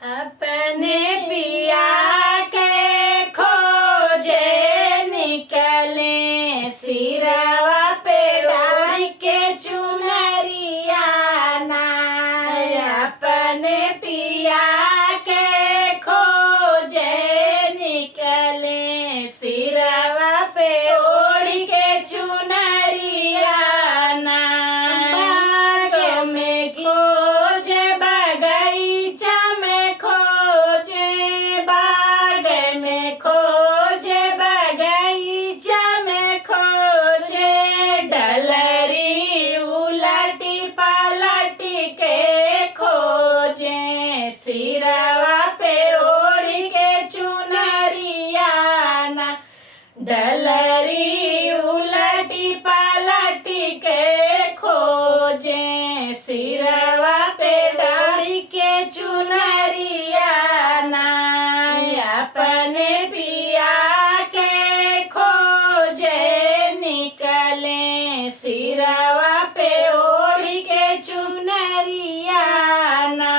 अपने पिया के खोजे निकले सिरवा पे डाल के चुनरिया ना। अपने पिया के खोजे निकले सिरवा पे ओढ़ के चुनरिया ना। बाग में खोजे बगीचा में खोजे, बाग में खोजे बगीचा में खोजे। डलरी उलटी पलटी के खोजे सिरवा पे ओढ़ के चुनरिया ना। डलरी उलटी पलटी के खोजे सिरवा पे डाल के चुनरिया ना। अपने पिया के खोजे निकले सिरवा पे ओढ़ के चुनरिया ना।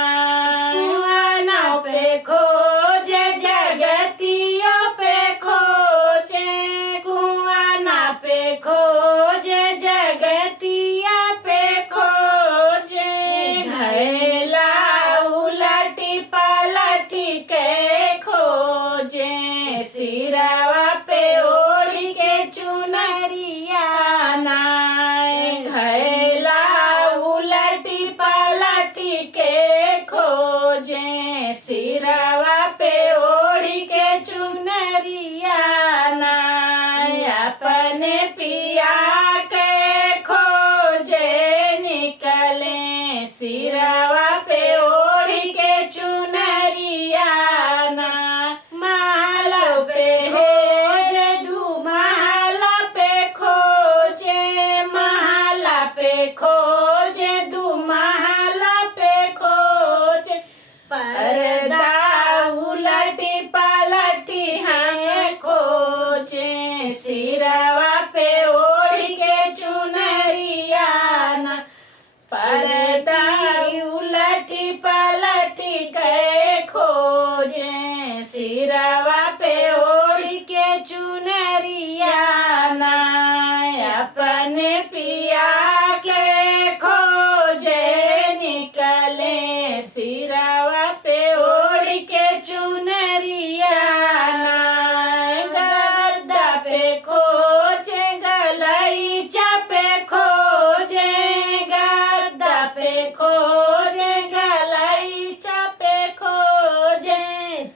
कुआना पे खोजे जगतिया पे खोजे, कुआना पे खोजे जगतिया पे खोजे। घैला उलटी पलटी के खोजे सिरवा पे ओढ़ के चुनरिया ना। घैला उलटी पलटी के खोजे सिरवा पे ओढ़ के चुनरिया ना। अपने पिया के खोजे निकले सिरवा पे ओढ़ के चुनरिया ना। महला पे खोजे दुमहला पे खोजे, महला पे खोजे दुमहला पे खोजे। पर्दा उलटी पलटी है खोजे सिरवा पे ओढ़ के चुनरिया ना। पर्दा उलटी पलटी के खोजे सिरवा पे ओढ़ के चुनरिया ना। अपने पिया के खोजे निकले सिरवा पे ओढ़ के चुनरिया ना। गर्दा पे खोजे गलईचा पे खोजे, गर्दा पे खोजे गलईचा पे खोजे।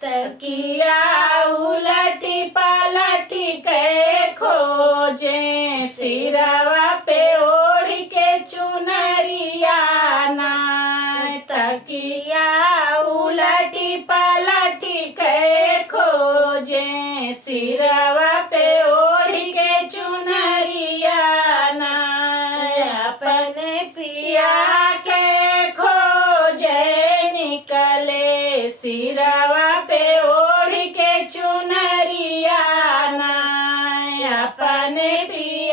तकिया उलटी पलटी के खोजे सिरवा पे ओढ़ के चुनरिया ना। तकिया उलटी पलटी के खोजे सिरवा पे ओढ़ के चुनरिया ना। अपने पिया के खोजे निकले सिरवा पे ओढ़ के चुनरिया ना। अपने पिया